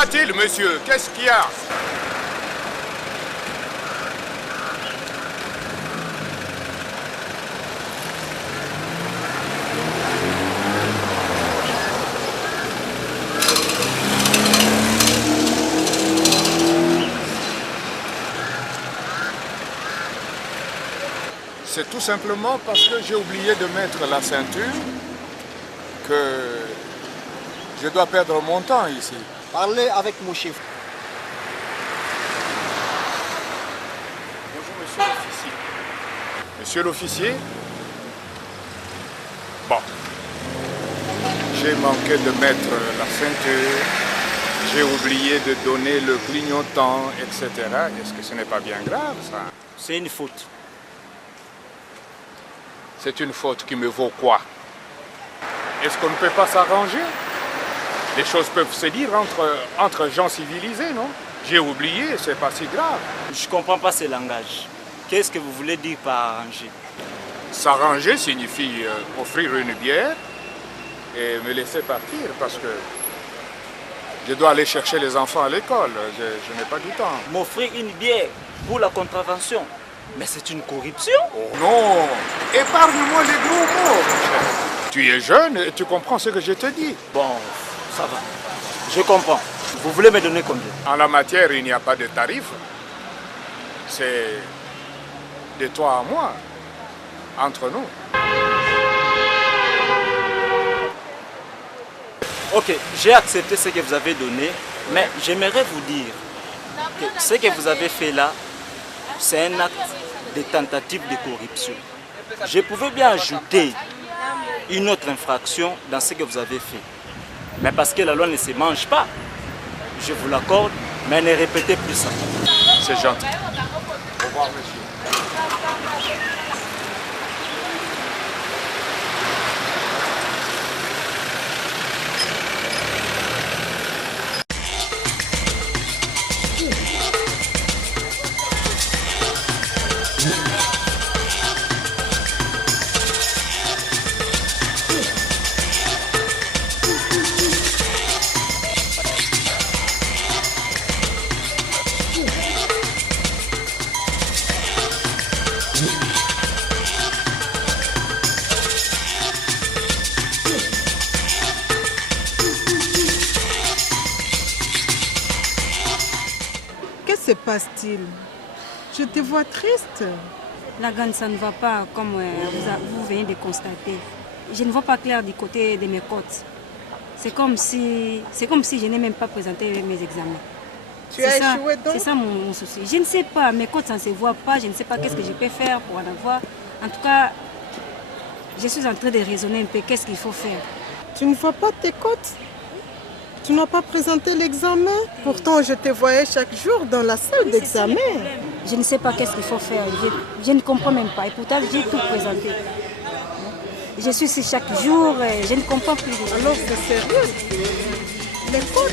a-t-il, monsieur? Qu'est-ce qu'il y a? C'est tout simplement parce que j'ai oublié de mettre la ceinture que je dois perdre mon temps ici. Parlez avec mon chef. Bonjour, monsieur l'officier. Monsieur l'officier? Bon. J'ai manqué de mettre la ceinture, j'ai oublié de donner le clignotant, etc. Est-ce que ce n'est pas bien grave, ça? C'est une faute. C'est une faute qui me vaut quoi? Est-ce qu'on ne peut pas s'arranger? Les choses peuvent se dire entre gens civilisés, non? J'ai oublié, c'est pas si grave. Je ne comprends pas ce langage. Qu'est-ce que vous voulez dire par arranger? S'arranger signifie offrir une bière et me laisser partir parce que je dois aller chercher les enfants à l'école. Je n'ai pas du temps. M'offrir une bière pour la contravention? Mais c'est une corruption. Oh non! Épargne-moi les gros mots, mon cher. Tu es jeune et tu comprends ce que je te dis. Bon, ça va. Je comprends. Vous voulez me donner combien? En la matière, il n'y a pas de tarif. C'est de toi à moi, entre nous. Ok, j'ai accepté ce que vous avez donné, mais j'aimerais vous dire que ce que vous avez fait là, c'est un acte de tentative de corruption. Je pouvais bien ajouter une autre infraction dans ce que vous avez fait. Mais parce que la loi ne se mange pas, je vous l'accorde, mais ne répétez plus ça. C'est gentil. Au revoir, monsieur. Que se passe-t-il? Je te vois triste. La gagne, ça ne va pas comme vous venez de constater. Je ne vois pas clair du côté de mes côtes. C'est comme si je n'ai même pas présenté mes examens. Tu as échoué donc? C'est ça mon souci. Je ne sais pas, mes côtes, ça ne se voit pas. Je ne sais pas qu'est-ce que je peux faire pour en avoir. En tout cas, je suis en train de raisonner un peu. Qu'est-ce qu'il faut faire? Tu ne vois pas tes côtes? Tu n'as pas présenté l'examen? Pourtant, je te voyais chaque jour dans la salle d'examen. Je ne sais pas qu'est-ce qu'il faut faire. Je ne comprends même pas. Et pourtant, j'ai tout présenté. Je suis ici chaque jour et je ne comprends plus. Alors, c'est sérieux? Les côtes?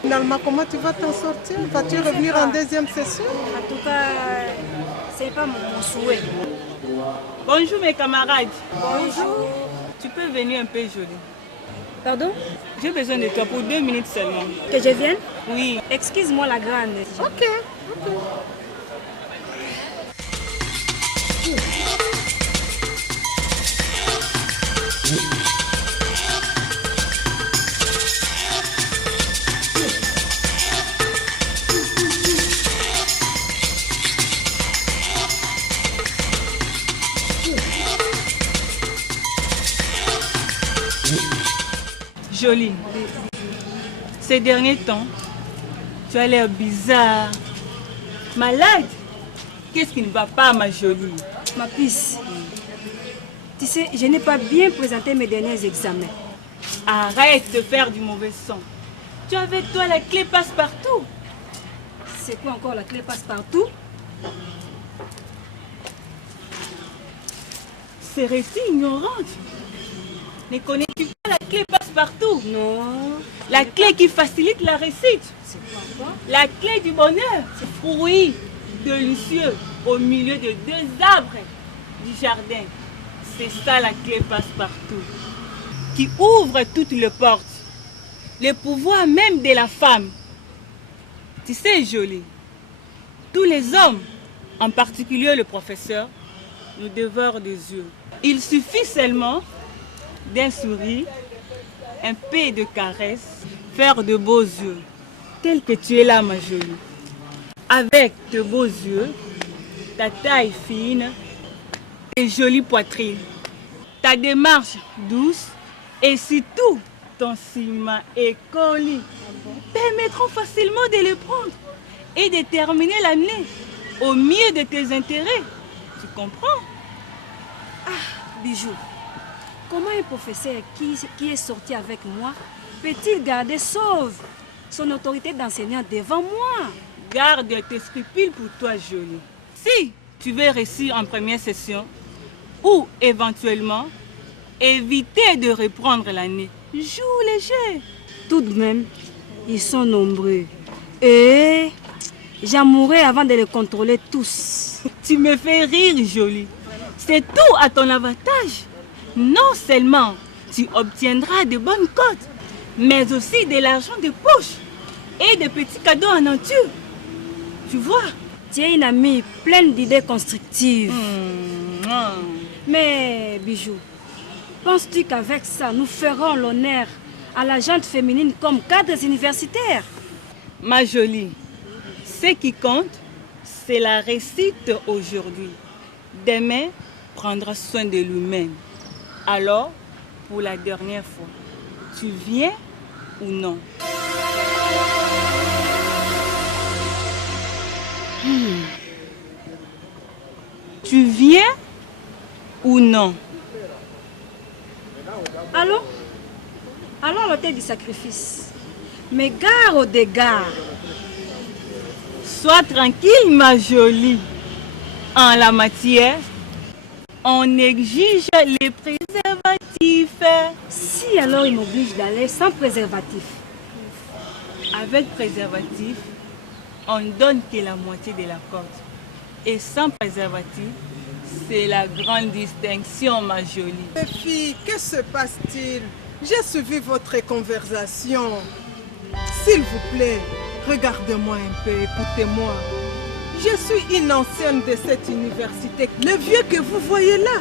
Finalement, comment tu vas t'en sortir? Vas-tu revenir en deuxième session? En tout cas, ce n'est pas mon souhait. Bonjour mes camarades. Bonjour. Tu peux venir un peu jolie. Pardon? J'ai besoin de toi pour 2 minutes seulement. Que je vienne? Oui. Excuse-moi la grande. Ok. Jolie. Ces derniers temps, tu as l'air bizarre. Malade? Qu'est-ce qui ne va pas, ma jolie? Ma puce, tu sais, je n'ai pas bien présenté mes derniers examens. Arrête de faire du mauvais son. Tu as avec toi la clé passe-partout. C'est quoi encore la clé passe-partout? Serais-tu ignorante? Ne connais-tu pas la clé passe-partout? Non. La clé qui facilite la réussite. C'est quoi? La clé du bonheur. Fruit délicieux au milieu de 2 arbres du jardin. C'est ça la clé passe-partout. Qui ouvre toutes les portes. Le pouvoir même de la femme. Tu sais, Jolie, tous les hommes, en particulier le professeur, nous dévorent des yeux. Il suffit seulement d'un sourire, un peu de caresse, faire de beaux yeux, tel que tu es là, ma jolie. Avec de beaux yeux, ta taille fine, tes jolies poitrines, ta démarche douce et surtout ton ciment écoli permettront facilement de le prendre et de terminer l'année au mieux de tes intérêts. Tu comprends? Bijou, comment un professeur qui est sorti avec moi peut-il garder sauve son autorité d'enseignant devant moi? Garde tes scrupules pour toi, Jolie. Si tu veux réussir en première session ou éventuellement éviter de reprendre l'année, joue les jeux. Tout de même, ils sont nombreux. Et j'en mourrai avant de les contrôler tous. Tu me fais rire, Jolie. C'est tout à ton avantage. Non seulement tu obtiendras de bonnes cotes, mais aussi de l'argent de poche et de petits cadeaux en nature. Tu vois? Tu es une amie pleine d'idées constructives. Mais, Bijou, penses-tu qu'avec ça, nous ferons l'honneur à la gente féminine comme cadres universitaires? Ma jolie, ce qui compte, c'est la réussite aujourd'hui. Demain prendra soin de lui-même. Alors, pour la dernière fois, tu viens ou non? Tu viens ou non? Allons l'hôtel du sacrifice. Mais gare aux dégâts. Sois tranquille, ma jolie. En la matière, on exige les préservatifs. Si alors il m'oblige d'aller sans préservatif? Avec préservatif, on ne donne que la moitié de la corde. Et sans préservatif, c'est la grande distinction, ma jolie. Les filles, que se passe-t-il? J'ai suivi votre conversation. S'il vous plaît, regardez-moi un peu, écoutez-moi. Je suis une ancienne de cette université. Les vieux que vous voyez là,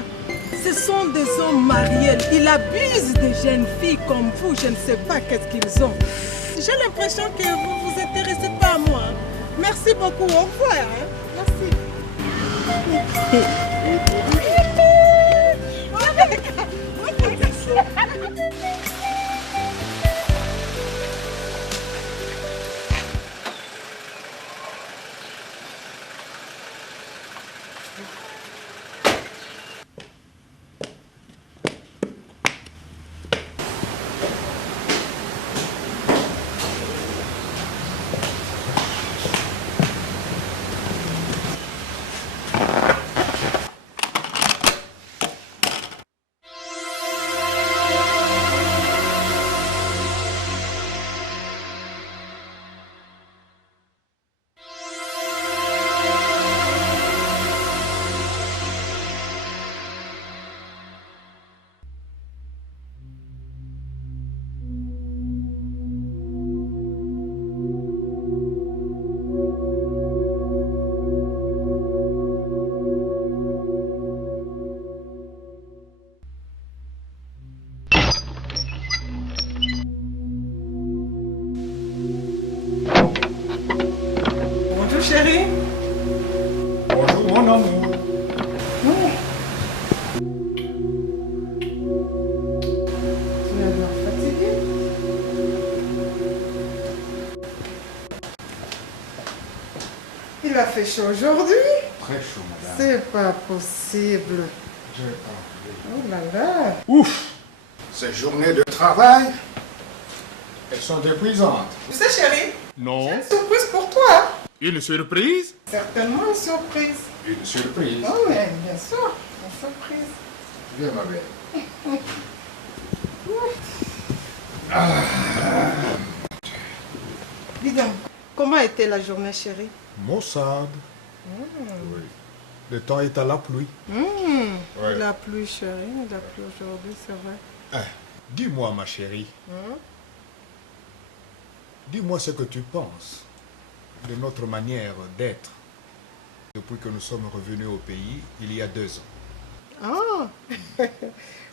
ce sont des hommes mariés. Ils abusent des jeunes filles comme vous. Je ne sais pas qu'est-ce qu'ils ont. J'ai l'impression que vous ne vous intéressez pas à moi. Merci beaucoup. Au revoir. Merci. Chérie. Bonjour mon amour. Tu as l'air fatigué. Il a fait chaud aujourd'hui. Très chaud, madame. C'est pas possible. Je t'en Oh là là. Ouf! Ces journées de travail, elles sont épuisantes. Tu sais, chérie, Non. j'ai une surprise pour toi. Une surprise? Certainement une surprise. Une surprise. Oh, mais bien sûr, une surprise. Viens, ma belle. Dis donc, comment était la journée, chérie? Maussade. Oui. Le temps est à la pluie. Ouais. Il a plu, chérie. Il a plu aujourd'hui, c'est vrai. Dis-moi, ma chérie. Dis-moi ce que tu penses. de notre manière d'être depuis que nous sommes revenus au pays il y a 2 ans. Ah,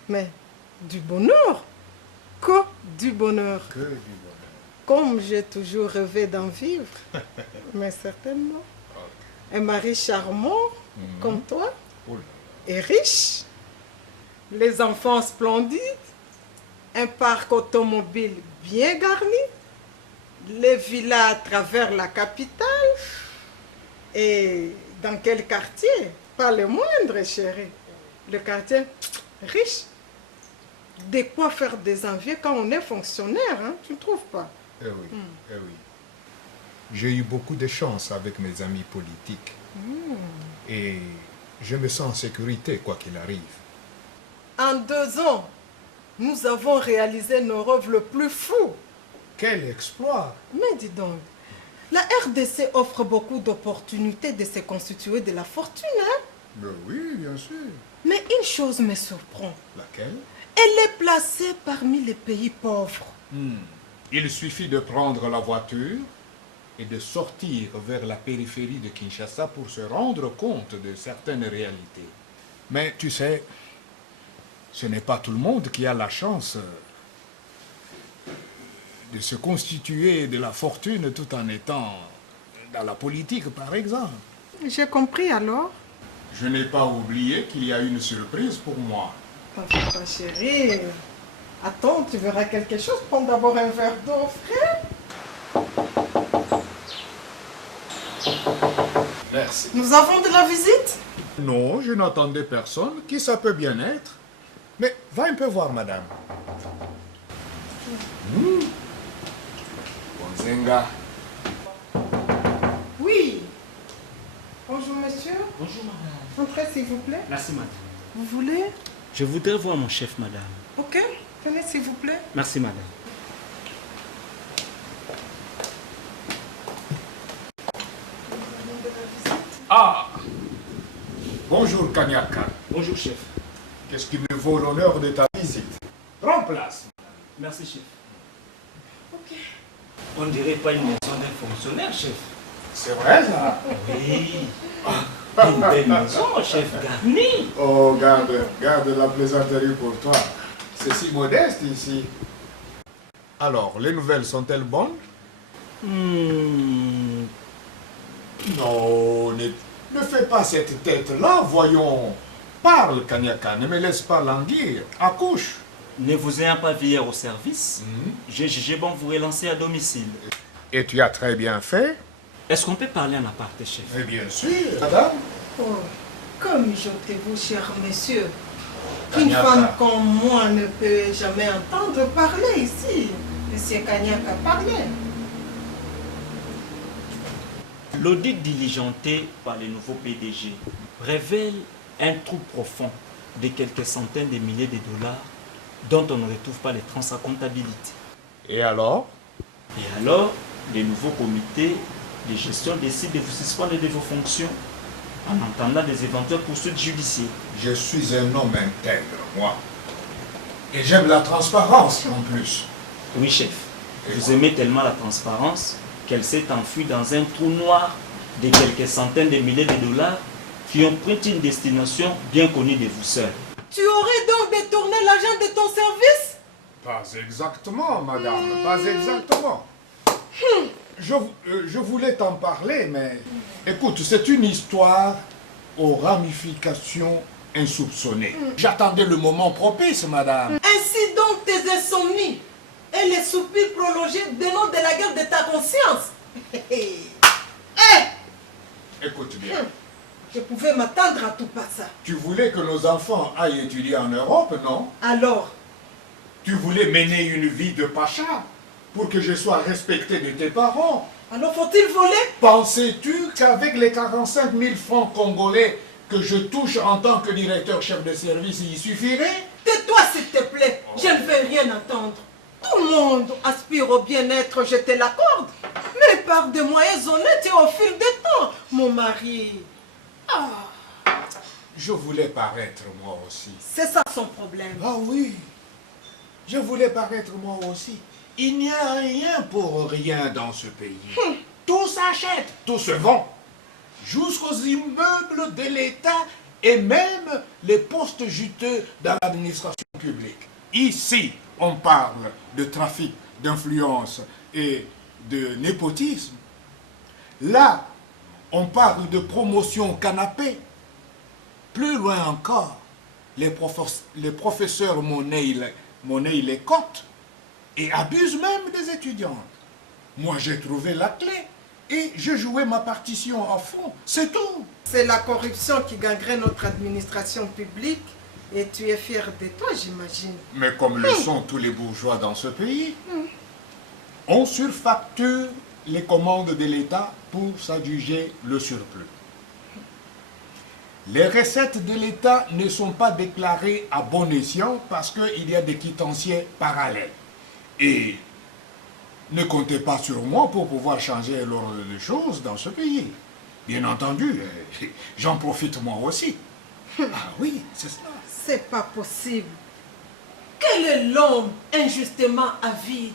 mais du bonheur. Que du bonheur. Que du bonheur. Comme j'ai toujours rêvé d'en vivre. Mais certainement. Un mari charmant comme toi. Oh là. Et riche. Les enfants splendides. Un parc automobile bien garni. Les villas à travers la capitale. Et dans quel quartier? Pas le moindre, chérie. Le quartier riche. De quoi faire des envies quand on est fonctionnaire, hein? Tu ne trouves pas? Eh oui, eh oui. J'ai eu beaucoup de chance avec mes amis politiques. Et je me sens en sécurité quoi qu'il arrive. En 2 ans, nous avons réalisé nos rêves le plus fous. Quel exploit! Mais dis donc, la RDC offre beaucoup d'opportunités de se constituer de la fortune, hein? Mais oui, bien sûr. Mais une chose me surprend. Laquelle? Elle est placée parmi les pays pauvres. Il suffit de prendre la voiture et de sortir vers la périphérie de Kinshasa pour se rendre compte de certaines réalités. Mais tu sais, ce n'est pas tout le monde qui a la chance de se constituer de la fortune tout en étant dans la politique, par exemple. J'ai compris alors. Je n'ai pas oublié qu'il y a une surprise pour moi. Ma chérie, attends, tu verras quelque chose. Prends d'abord un verre d'eau frais. Merci. Nous avons de la visite? Non, je n'attendais personne. Qui ça peut bien être? Mais va un peu voir, madame. Bonzenga. Oui. Bonjour, monsieur. Bonjour madame. Entrez, s'il vous plaît. Merci madame. Vous voulez? Je voudrais voir mon chef madame. Ok. Tenez, s'il vous plaît. Merci madame. Ah! Bonjour Kanyaka. Bonjour chef. Qu'est-ce qui me vaut l'honneur de ta visite? Prends place. Merci chef. Ok. On dirait pas une maison d'un fonctionnaire chef. C'est vrai ça? Oui. Une belle maison chef garnie. Oh, garde la plaisanterie pour toi. C'est si modeste ici. Alors, les nouvelles sont-elles bonnes? Non, ne fais pas cette tête-là, voyons. Parle, Kanyaka, ne me laisse pas languir. Accouche. Ne vous ayant pas vu hier au service, j'ai jugé bon vous relancer à domicile. Et tu as très bien fait. Est-ce qu'on peut parler en aparté, chef? Mais bien sûr, madame. Oh, que mijotez-vous, cher monsieur? Une Kanyaka. femme comme moi ne peut jamais entendre parler ici. Monsieur Kanyaka parlait. L'audit diligenté par le nouveau PDG révèle un trou profond de quelques centaines de milliers de dollars dont on ne retrouve pas les traces à comptabilité. Et alors? Et alors, le nouveau comité de gestion décide de vous suspendre de vos fonctions en entendant des éventuelles poursuites judiciaires. Je suis un homme intègre, moi. Et j'aime la transparence en plus. Oui, chef. Vous aimez tellement la transparence qu'elle s'est enfuie dans un trou noir de quelques centaines de milliers de dollars qui ont pris une destination bien connue de vous seuls. Tu aurais donc détourné l'argent de ton service? Pas exactement, madame, pas exactement. Je voulais t'en parler, mais... Écoute, c'est une histoire aux ramifications insoupçonnées. J'attendais le moment propice, madame. Ainsi donc tes insomnies et les soupirs prolongés dénotent de la guerre de ta conscience. Écoute bien. Je pouvais m'attendre à tout pas ça. Tu voulais que nos enfants aillent étudier en Europe, non? Alors, Tu voulais mener une vie de pacha pour que je sois respecté de tes parents. alors faut-il voler? Pensais-tu qu'avec les 45 000 francs congolais que je touche en tant que directeur chef de service, il suffirait? Tais-toi s'il te plaît, je ne veux rien entendre. Tout le monde aspire au bien-être, je te l'accorde. Mais par des moyens honnêtes et au fil du temps, mon mari. Je voulais paraître moi aussi. C'est ça son problème. Ah oui, je voulais paraître moi aussi. Il n'y a rien pour rien dans ce pays. tout s'achète, tout se vend, jusqu'aux immeubles de l'État et même les postes juteux dans l'administration publique. Ici, on parle de trafic d'influence et de népotisme. Là, on parle de promotion canapé. Plus loin encore, les professeurs monnaient les cotes et abusent même des étudiantes. Moi, j'ai trouvé la clé et je jouais ma partition à fond. C'est tout. C'est la corruption qui gangrène notre administration publique et tu es fier de toi, j'imagine. Mais comme le sont tous les bourgeois dans ce pays, on surfacture les commandes de l'État pour s'adjuger le surplus. Les recettes de l'État ne sont pas déclarées à bon escient parce qu'il y a des quitanciers parallèles. Et ne comptez pas sur moi pour pouvoir changer l'ordre des choses dans ce pays. Bien entendu, j'en profite moi aussi. Ah oui, c'est cela. C'est pas possible. Quel est l'homme injustement avide?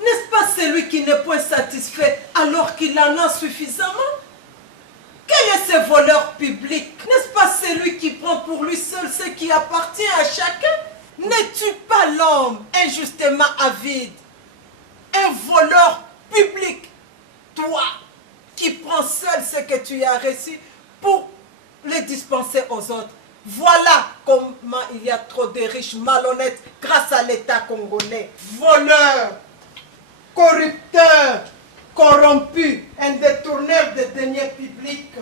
N'est-ce pas celui qui n'est point satisfait alors qu'il en a suffisamment? Quel est ce voleur public? N'est-ce pas celui qui prend pour lui seul ce qui appartient à chacun? N'es-tu pas l'homme injustement avide? Un voleur public? Toi qui prends seul ce que tu as reçu pour le dispenser aux autres. Voilà comment il y a trop de riches malhonnêtes grâce à l'État congolais. Voleurs, corrupteurs, corrompus, un détourneur de deniers publics.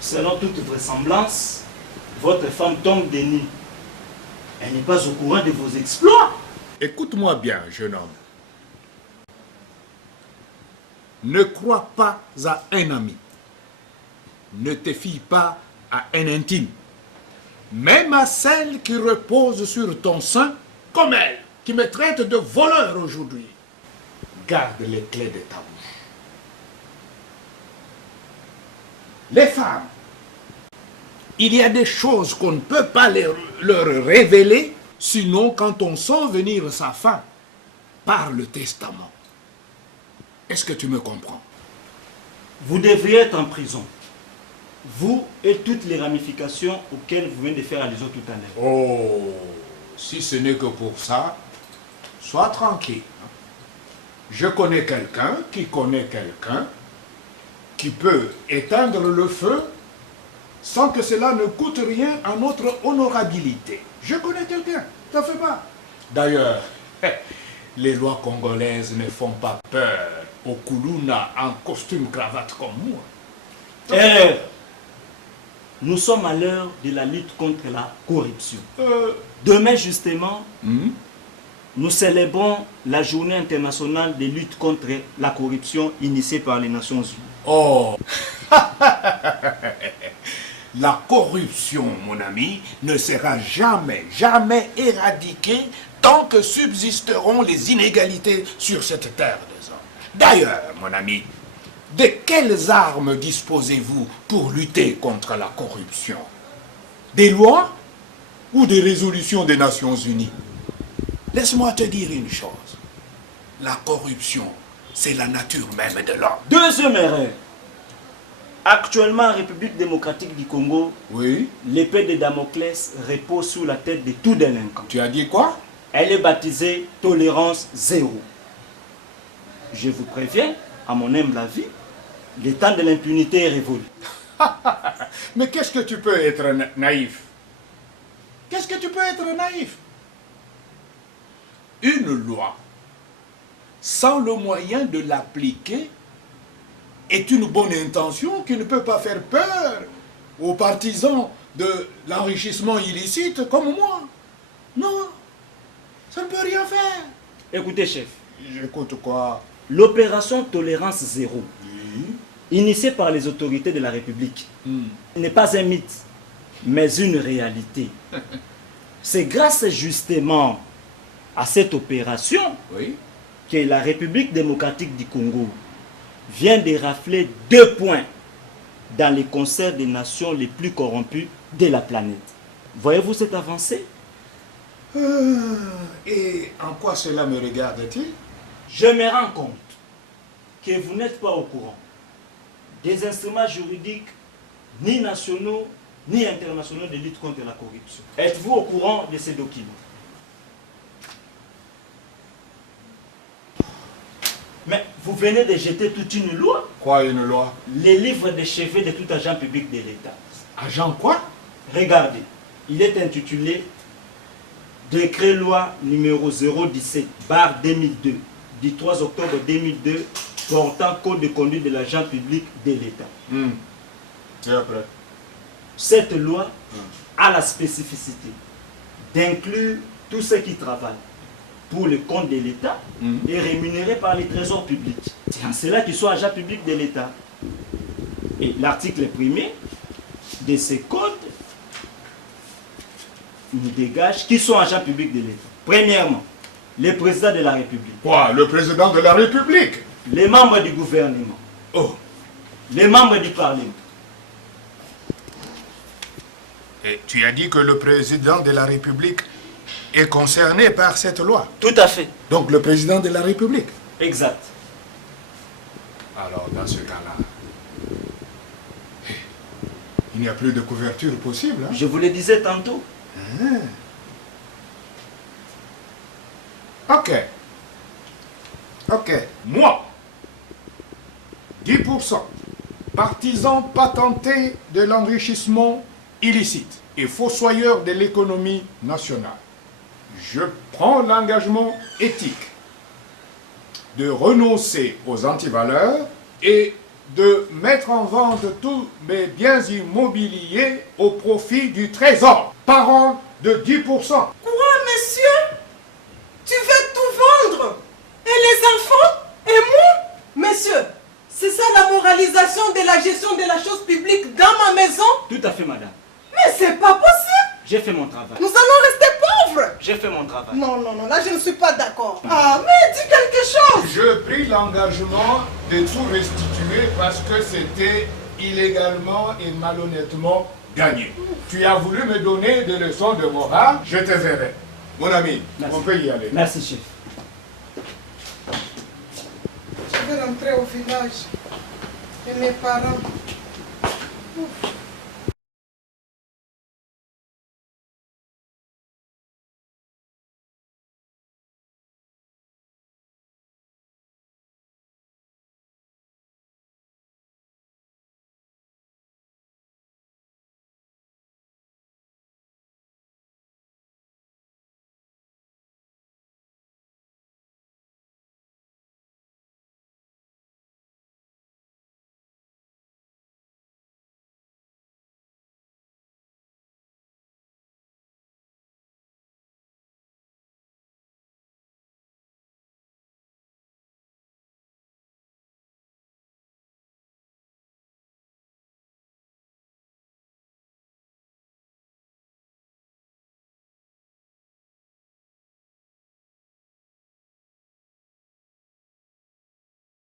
Selon toute vraisemblance, votre femme tombe des nues. Elle n'est pas au courant de vos exploits. Écoute-moi bien, jeune homme. Ne crois pas à un ami. Ne te fie pas à un intime. Même à celle qui repose sur ton sein, comme elle, qui me traite de voleur aujourd'hui. Garde les clés de ta bouche. Les femmes, il y a des choses qu'on ne peut pas leur révéler, sinon quand on sent venir sa fin par le testament. Est-ce que tu me comprends? Vous devriez être en prison. Vous et toutes les ramifications auxquelles vous venez de faire allusion tout à l'heure. Oh, si ce n'est que pour ça, sois tranquille. Je connais quelqu'un qui connaît quelqu'un qui peut éteindre le feu sans que cela ne coûte rien à notre honorabilité. Je connais quelqu'un, t'en fais pas. D'ailleurs, les lois congolaises ne font pas peur aux Koulouna en costume cravate comme moi. Nous sommes à l'heure de la lutte contre la corruption. Demain, justement, nous célébrons la journée internationale de lutte contre la corruption initiée par les Nations Unies. Oh, la corruption, mon ami, ne sera jamais éradiquée tant que subsisteront les inégalités sur cette terre des hommes. D'ailleurs, mon ami, de quelles armes disposez-vous pour lutter contre la corruption? Des lois ou des résolutions des Nations Unies? Laisse-moi te dire une chose. La corruption, c'est la nature même de l'homme. Deuxième erreur. Actuellement, en République démocratique du Congo, Oui? l'épée de Damoclès repose sur la tête de tout délinquant. Tu as dit quoi? Elle est baptisée tolérance zéro. Je vous préviens, à mon humble avis, le temps de l'impunité est révolu. Mais qu'est-ce que tu peux être naïf? Qu'est-ce que tu peux être naïf? Une loi, sans le moyen de l'appliquer, est une bonne intention qui ne peut pas faire peur aux partisans de l'enrichissement illicite comme moi. Non, ça ne peut rien faire. Écoutez, chef, J'écoute quoi? l'opération tolérance zéro, initiée par les autorités de la République, n'est pas un mythe, mais une réalité. C'est grâce justement à cette opération Oui. que la République démocratique du Congo vient de rafler 2 points dans les concerts des nations les plus corrompues de la planète. Voyez-vous cette avancée? Et en quoi cela me regarde-t-il? Je me rends compte que vous n'êtes pas au courant des instruments juridiques ni nationaux ni internationaux de lutte contre la corruption. Êtes-vous au courant de ces documents? Mais vous venez de jeter toute une loi. Quoi, une loi? Les livres de chevet de tout agent public de l'État. Agent quoi? Regardez, il est intitulé Décret loi numéro 017/2002 du 3 octobre 2002 portant code de conduite de l'agent public de l'État. C'est après. Cette loi a la spécificité d'inclure tous ceux qui travaillent pour le compte de l'État et rémunérés par les trésors publics. C'est en cela qu'ils sont agents publics de l'État. Et l'article premier de ce code nous dégage qui sont agents publics de l'État. Premièrement, le président de la République. Quoi, le président de la République? Les membres du gouvernement. Oh. Les membres du Parlement. Et tu as dit que le président de la République est concerné par cette loi? Tout à fait. Donc le président de la République? Exact. Alors dans ce cas-là, il n'y a plus de couverture possible. Hein? Je vous le disais tantôt. Ok. Ok. Moi, 10%, partisan patenté de l'enrichissement illicite et fossoyeur de l'économie nationale, je prends l'engagement éthique de renoncer aux antivaleurs et de mettre en vente tous mes biens immobiliers au profit du trésor. Parole de 10%. Quoi, monsieur? Tu veux tout vendre? Et les enfants? Et moi? Monsieur, c'est ça la moralisation de la gestion de la chose publique dans ma maison? Tout à fait, madame. Mais c'est pas possible! J'ai fait mon travail. Nous allons rester pauvres! J'ai fait mon travail. Non, non, non, là je ne suis pas d'accord. Ah, mais dis quelque chose! Je pris l'engagement de tout restituer parce que c'était illégalement et malhonnêtement gagné. Tu as voulu me donner des leçons de morale, je te verrai. Mon ami, merci. On peut y aller. Merci, chef. Je vais rentrer au village. Et mes parents. Ouf.